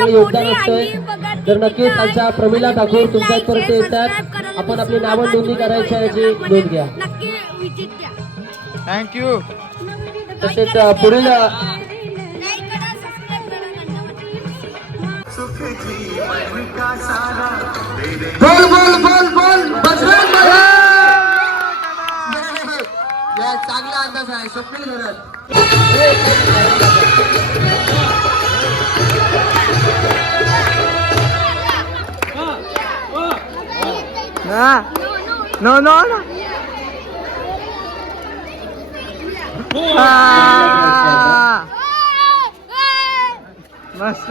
चांगलं योगदान असतंय तर नक्कीच आमच्या प्रमिला ठाकूर तुमच्या इथपर्यंत येतात. आपण आपली नावं नोंदणी करायची आहे याची नोंद घ्या. नक्की विजिट द्या. थँक्यू तसेच पुढील बोल बोल बोल बोल. बजरंग चांगला अंदाज आहे स्वप्नील घरात नो नो नो मस्त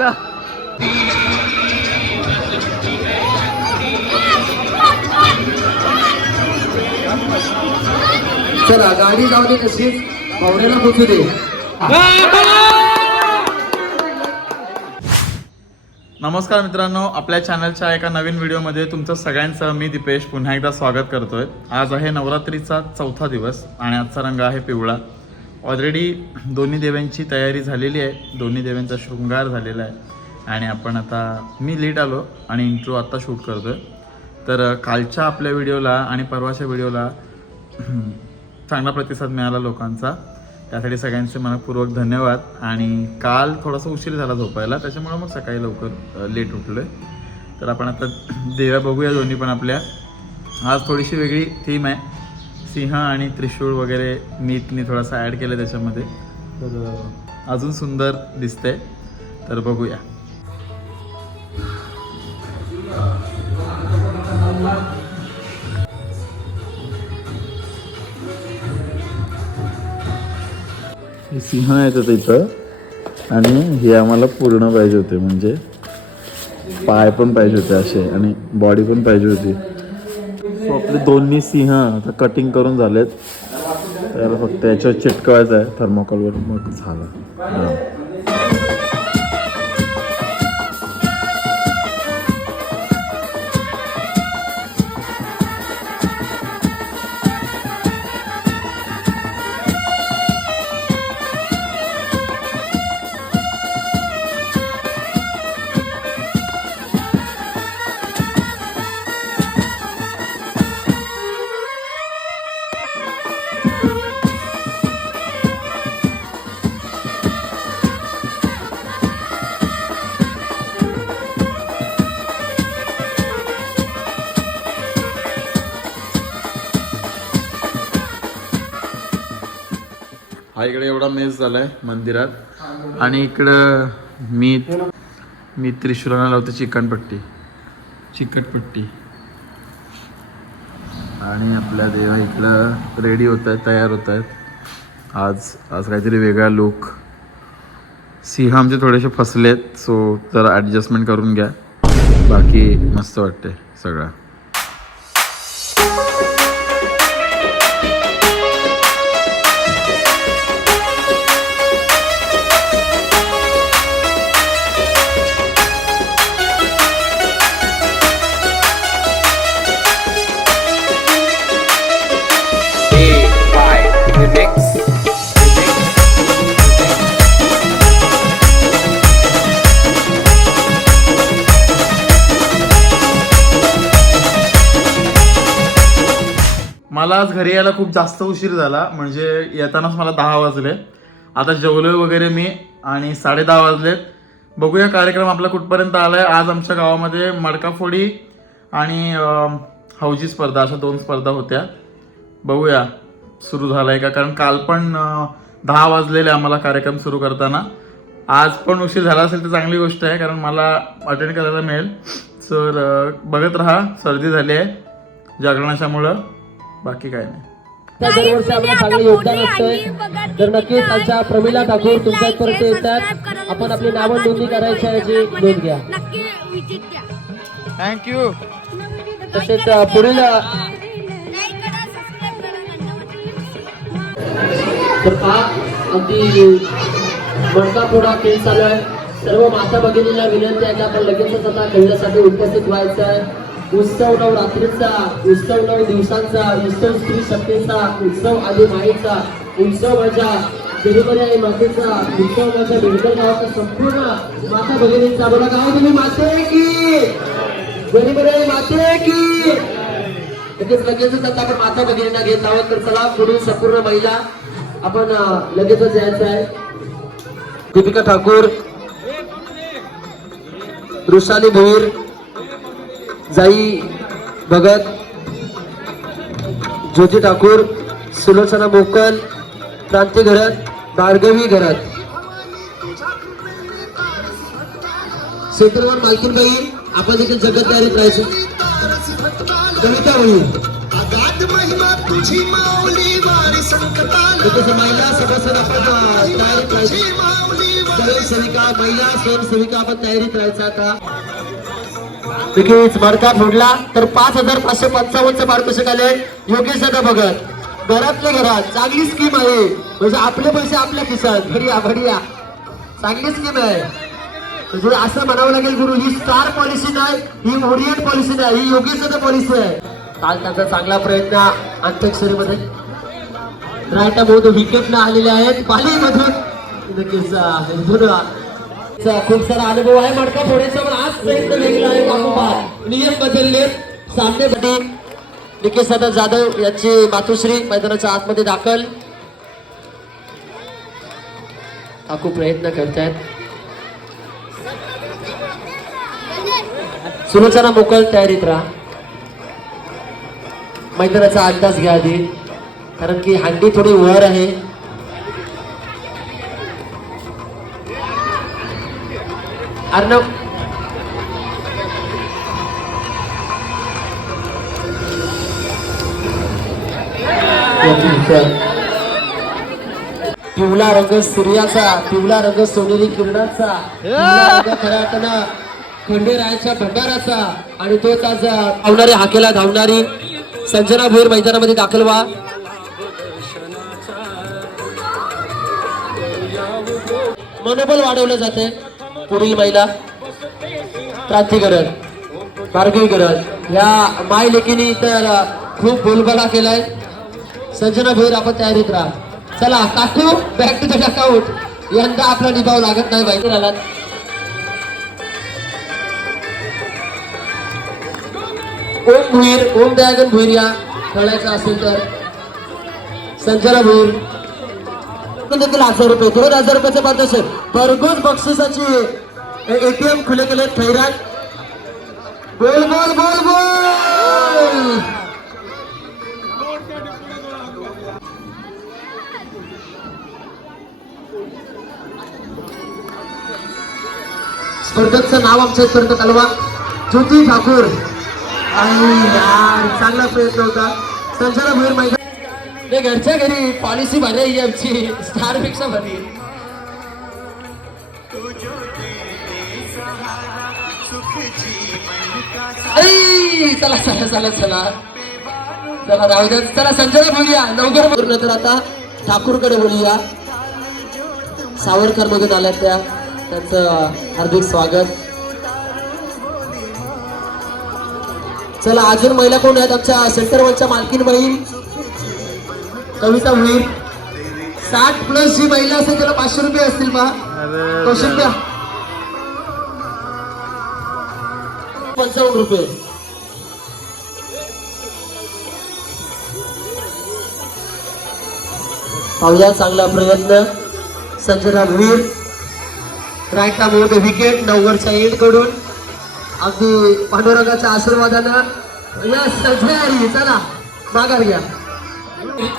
चला गाडी जाऊ दे तशीच. पाहुण्याला पोचू दे. नमस्कार मित्रांनो आपल्या चॅनलच्या एका नवीन व्हिडिओमध्ये तुमचं सगळ्यांचं मी दिपेश पुन्हा एकदा स्वागत करतोय. आज आहे नवरात्रीचा चौथा दिवस आणि आजचा रंग आहे पिवळा. ऑलरेडी दोन्ही देव्यांची तयारी झालेली आहे. दोन्ही देव्यांचा शृंगार झालेला आहे. आणि आपण आता मी लेट आलो आणि इंट्रो आत्ता शूट करतोय. तर कालच्या आपल्या व्हिडिओला आणि परवाच्या व्हिडिओला चांगला प्रतिसाद मिळाला लोकांचा. त्यासाठी सगळ्यांचे मनपूर्वक धन्यवाद. आणि काल थोडासा उशीर झाला झोपायला त्याच्यामुळे मग सकाळी लवकर लेट उठलो आहे तर आपण आता देव्या बघूया दोन्ही पण आपल्या. आज थोडीशी वेगळी थीम आहे. सिंह आणि त्रिशूळ वगैरे मीतनी थोडासा ॲड केलं त्याच्यामध्ये. तर अजून सुंदर दिसतंय. तर बघूया. हे सिंह येतात इथं. आणि हे आम्हाला पूर्ण पाहिजे होते म्हणजे पाय पण पाहिजे होते असे आणि बॉडी पण पाहिजे होती. सो आपले दोन्ही सिंह आता कटिंग करून झालेत. तर फक्त याच्यावर चिटकवायचं आहे. थर्मोकॉलवर मग झालं. हां. हा इकडे एवढा मेस झालाय मंदिरात. आणि इकडं मी मी त्रिशूलाला लावतो चिकनपट्टी. चिकटपट्टी. आणि आपल्या देवा इकडं रेडी होत आहेत तयार होत आहेत आज आज काहीतरी वेगळा लुक सिंह आमचे थोडेसे फसलेत सो जरा ॲडजस्टमेंट करून घ्या. बाकी मस्त वाटते सगळं. मला आज घरी यायला खूप जास्त उशीर झाला म्हणजे येतानाच मला दहा वाजले. आता जेवलोय वगैरे मी आणि साडेदहा वाजलेत. बघूया कार्यक्रम आपला कुठपर्यंत आलाय. आज आमच्या गावामध्ये मडकाफोडी आणि हौजी स्पर्धा अशा दोन स्पर्धा होत्या. बघूया सुरू झालाय का? कारण काल पण दहा वाजलेले आम्हाला कार्यक्रम सुरू करताना. आज पण उशीर झाला असेल तर चांगली गोष्ट आहे कारण मला अटेंड करायला मिळेल. सर बघत राहा सर्दी झाली आहे जागरणाच्यामुळं. बाकी काय नाही. त्या दरवर्षी आपलं चांगलं योगदान असतंय. तर नक्कीच आमच्या प्रमिला ठाकूर तुमच्या इथपर्यंत येतात. आपण आपली नावं नोंदणी करायची आहे याची नोंद घ्या. नक्की विजिट द्या. थँक्यू तसेच पुढील अ, लाईक करा सबस्क्राईब करा तर हा अगदी मणकाफोडा खेळ चालू आहे. सर्व माता भगिनीला विनंती आहे की आपण लगेचच आता खेळण्यासाठी उपस्थित व्हायचं आहे. उत्सव नऊ रात्रीचा उत्सव नऊ दिवसांचा उत्सव स्त्री शक्तीचा उत्सव आदिमाईचा उत्सव माझ्या जरीमध्ये आहे मातेचा उत्सव माझ्या बेडकर गावाचा संपूर्ण माता भगिनींचा. बोला गाव तुम्ही माते की? जरीमध्ये आई माते की? लगेच लगेचच आता आपण माता भगिनींना घेत आहोत. तर चला पुढील संपूर्ण महिला आपण लगेचच यायचं आहे. दीपिका ठाकूर वृषाली भोईर जाई भगत ज्योती ठाकूर सुलोचना मोकल क्रांती घरत भार्गवी घरत. सेंटरवर मालकीनबाई आपण देखील जगत तयारीत राहायचं कविता होईल महिला सभासद आपण माऊली वारी स्वयंसेविका महिला स्वयंसेविका आपण तयारीत राहायचं आता. लगेच मडका फोडला तर पाच हजार पाचशे पंचावन्नचं पारितोषिक आले योगेश दादा भगत घरातल्या घरात. चांगली स्कीम आहे. म्हणजे आपले पैसे आपल्या खिशात. बढिया बढिया चांगली स्कीम आहे. म्हणजे असं म्हणावं लागेल गुरु ही स्टार पॉलिसी नाही ही ओरिएंट पॉलिसी नाही ही योगेश दादा पॉलिसी आहे. काल त्यांचा चांगला प्रयत्न अंत्यक्षरीमध्ये रायटा विकेट न आलेले आहेत. पालीमधून. नक्कीच खूप सारा अनुभव आहे. मडका फोडायचा पण आज प्रयत्न वेगळा आहे. बाबूबा नियम बदलले. सामनेसाठी निकेश दादा जाधव यांची मातोश्री मैदानाच्या आतमध्ये दाखल. हा खूप प्रयत्न करतायत. सुलोचना मोकल तयारीत राहा. मैदानाचा अंदाज घ्या आधी. कारण की हंडी थोडी वर आहे. अर्णव. पिवळा रंग सूर्याचा पिवळा रंग सोनेरी किरणाचा खऱ्या अर्थानं खंडेरायाच्या भंडाराचा आणि तोच आज धावणारी हाकेला धावणारी संजना भोईर मैदानामध्ये दाखल व्हा. मनोबल वाढवलं जाते पुढील महिला क्रांती गरज भार्गवी गरज. या माय लेकीने तर खूप बोलबला केलाय. संजना भोईर आपण तयारीत राहा. चला काकू बॅक टू द अकाउंट यंदा आपला निभाव लागत नाही माहिती राहिला ओम भुईर ओम दयागन भुईर या खेळायचा असेल तर. संजना भुईर. देखील हजार रुपये दोन हजार रुपयाचे पारितोषिक भरघोस बक्षिसाची एटीएम खुले केले खैरात बोल बोल बोल बोल स्पर्धकचं नाव आमच्या इथपर्यंत कळवा ज्योती ठाकूर. आई यार चांगला प्रयत्न होता. संजना भोईर मैदान ते घरच्या घरी पॉलिसी भारी आहे ही आमची. स्टारपेक्षा भारी आहे. आई, चला चला चला चला. चला राहू द्या. चला संजना बोलूया. लवकर नंतर आता ठाकूरकडे बोलूया. सावरकर मधून आल्या त्या. त्यांचं हार्दिक स्वागत. चला अजून महिला कोण आहेत? आमच्या सेंटर वनच्या मालकीन बहीण. कविता होईल साठ प्लस जी महिला असेल त्याला पाचशे रुपये असतील पहा. कौशिक पंचावन्न रुपये. पाहूया चांगला प्रयत्न. संजना भुईर रायटा मोठ विकेट नववरच्या एंडकडून. अगदी पांडुरंगाच्या आशीर्वादानं. या सगळ्या चला माघार घ्या.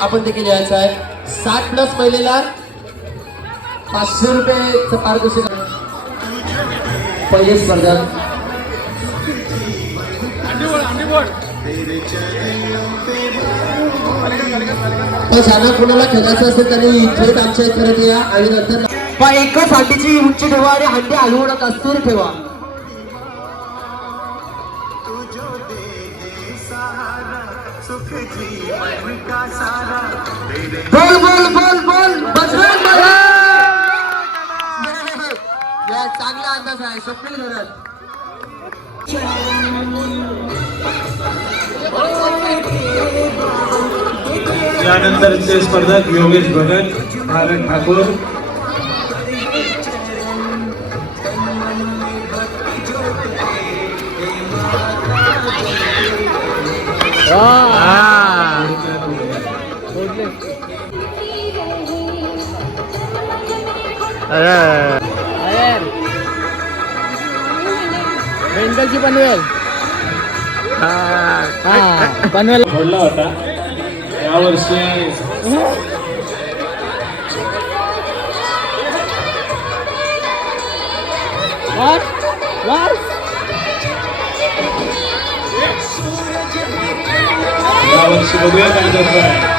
आपण देखील यायचं आहे. सात प्लस महिलेला पाचशे रुपये पारितोषिक आहे. पहिली स्पर्धा. तर कुणाला खेळायचं असेल त्यांनी थेट आमच्या करत या आणि नंतर एकच हंडीची उंची ठेवा आणि हंडी हलवू नका ठेवा. बोल बोल बोल बोल बजरंग चांगला अंदाज आहे स्वप्नील घरात यानंतरचे स्पर्धक योगेश भगत भारत ठाकूर. बेंगलची पनवेल. पनवेल. घडला होता. यावर्षी वार वार. यावर्षी बघूया काय करतोय.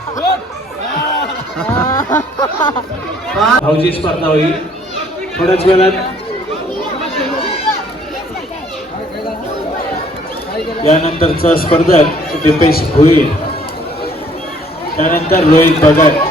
भाऊची स्पर्धा होईल. थोड्याच वेळात यानंतरचा स्पर्धक दीपेश भोईर त्यानंतर Rohit Bhagat.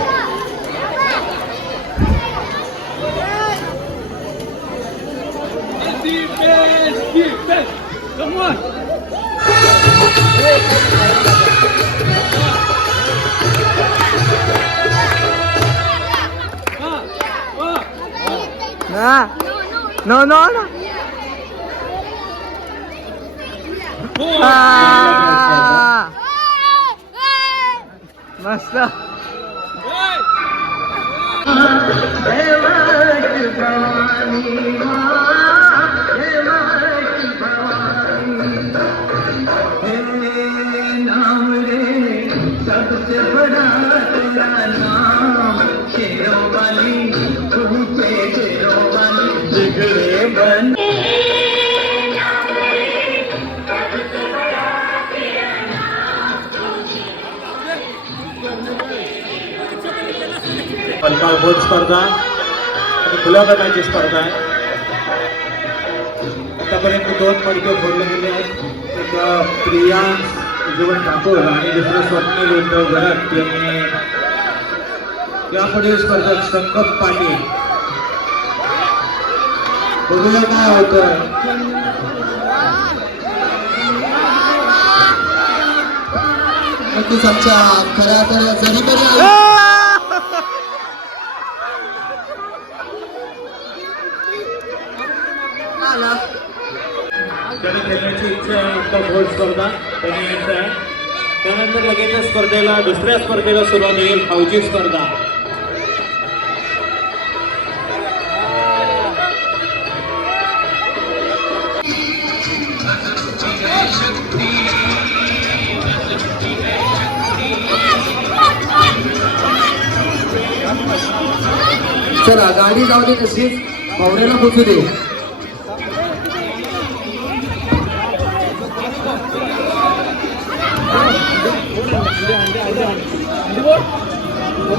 No no no मस्त पलकाळ बोट स्पर्धा आणि खुल्या गटाची स्पर्धा आहे. आतापर्यंत दोन मडके फोडले गेले आहेत. एक प्रिया जीवन ठाकूर आणि दुसरं स्वप्नील उद्धव भरत यांनी यापुढील स्पर्धक संकट पाटील. बघूया काय होतं. नक्कीच आमच्या खऱ्या तर जरी तरी त्यांना खेळण्याची इच्छा आहे आता बोट स्पर्धा त्याने यायचं आहे. त्यानंतर लगेचच स्पर्धेला दुसऱ्या स्पर्धेला सुरुवात होईल फौजी स्पर्धा. चला गाडी जाऊ दे तशीच. पाहुण्याला पोचू दे.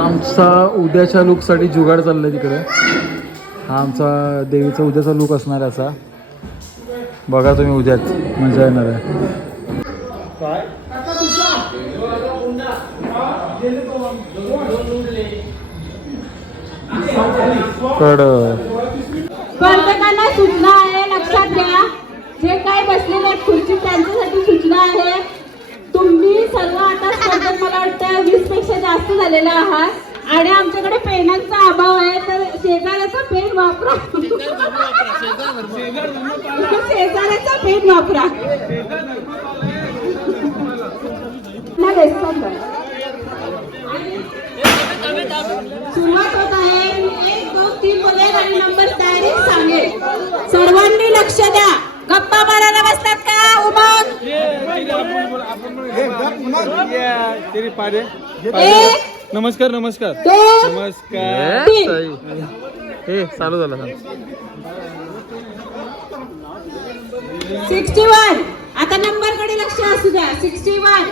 आमचा उद्याच्या लुकसाठी जुगाड चाललाय तिकडे. हा आमचा देवीचा उद्याचा लुक असणार आहे असा. बघा तुम्ही उद्याच मजा येणार आहे. कड स्पर्धकांना सूचना आहे लक्षात घ्या. जे काही बसलेले खुर्ची त्यांच्यासाठी सूचना आहे तुम्ही सर्व आता स्पर्धक मला वाटतं वीस पेक्षा जास्त झालेला आहात आणि आमच्याकडे पेनांचा अभाव आहे तर शेजाऱ्याचा पेन वापरा. शेजाऱ्याचा पेन वापरा. सुरुवात होत आहे. एक दोन तीन बोलेल आणि नंबर डायरेक्ट सांगेल. सर्वांनी लक्ष द्या. गप्पा मारायला बसतात का? उमंग! नमस्कार नमस्कार. नमस्कार. हे चालू झालं सिक्स्टी वन. आता नंबरकडे लक्ष असू द्या. Sixty one.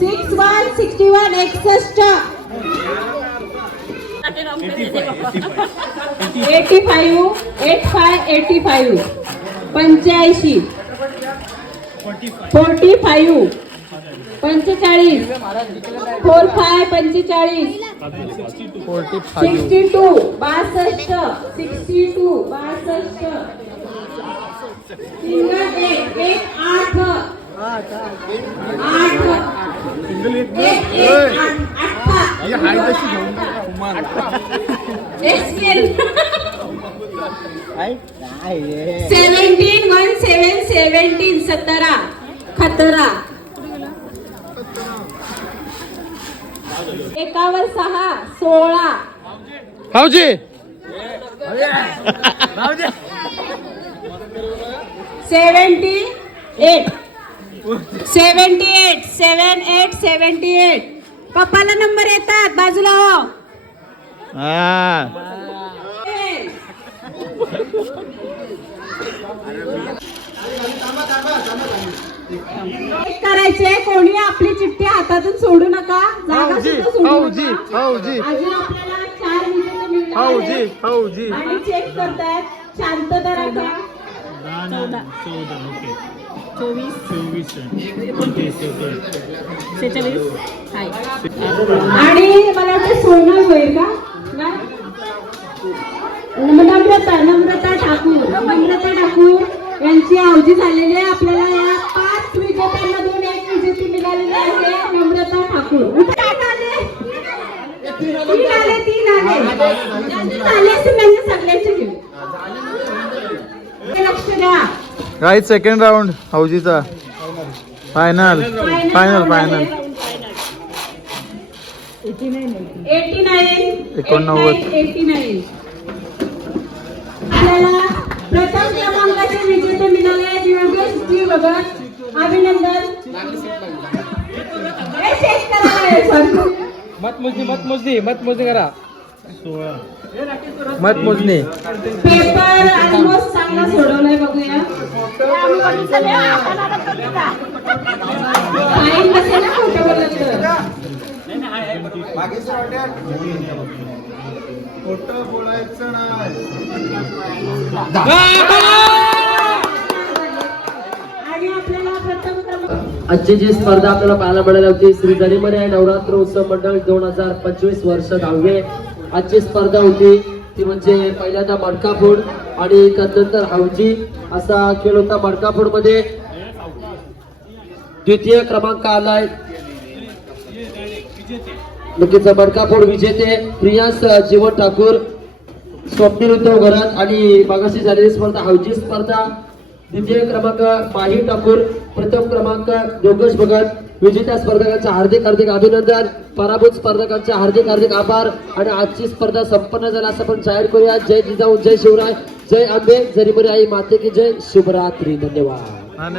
Six one sixty one एकसष्ट. Eighty five eight five eighty five. पंच्याऐंशी. Forty five. पंचेचाळीस. फोर फाय पंचेचाळीस. सिक्स्टी टू बासष्ट. सिक्स्टी टू बासष्ट. एक एक आठ. आठ. सेवन्टीन वन सेवन सेवन्टीन सतरा खतरा. एकावर सहा सोळा. भाऊजी! Seventy eight seventy eight seven eight seventy eight पप्पाला नंबर येतात बाजूला हो. हा. करायचे कोणी आपली चिठ्ठी हातातून सोडू नका. जागा सुद्धा सोडू. अजून आपल्याला चार आणि चेक करतायत शांतता राखा चौदा. चोवीस. शेहेचाळीस हाय. आणि मला वाटतं सोनं होईल का? नम्रता नम्रता ठाकूर नम्रता ठाकूर यांची आवजी झालेली आहे आपल्याला या पाच विजेत्यांमधून एक विजेती मिळालेली आहे नम्रता ठाकूर. तीन आले तीन आले. त्यांनी सगळ्यांचे लक्ष द्या. Right second round हाऊजीचा final final final eighty nine एकोणनव्वद. एटी नाईन आपल्याला प्रथम क्रमांकाचे विजेते मिळाले योगेश जी भगत अभिनंदन. हे check करा हे सर. मतमोजणी मतमोजणी मतमोजणी करा. मतमोजणी. पेपर ऑलमोस्ट चांगला सोडवलाय बघूया. फाईन नसेल ना खोटं बोलत तर. खोट बोलायचं आजची जी स्पर्धा आपल्याला पाहायला मिळाली होती श्री जरीमरे नवरात्र उत्सव मंडळ दोन हजार पंचवीस वर्ष दहावे. आजची स्पर्धा होती ती म्हणजे पहिल्यांदा मडकाफोड आणि त्यानंतर हावजी असा खेळ होता मडकाफोडमध्ये द्वितीय क्रमांक आलाय. नक्कीच मडकाफोड विजेते प्रियास जीवन ठाकूर स्वप्नील उद्धव घरात आणि मागाशी झालेली स्पर्धा हावजी स्पर्धा. द्वितीय क्रमांक माही ठाकूर प्रथम क्रमांक योगेश भगत. विजेत्या स्पर्धकांचे हार्दिक हार्दिक अभिनंदन. पराभूत स्पर्धकांचे हार्दिक हार्दिक आभार. आणि आजची स्पर्धा संपन्न झाला असं आपण जाहीर करूया. जय जिजाऊ जय शिवराय जय आंबे जरीमरी आई माते की जय. शुभरात्री धन्यवाद.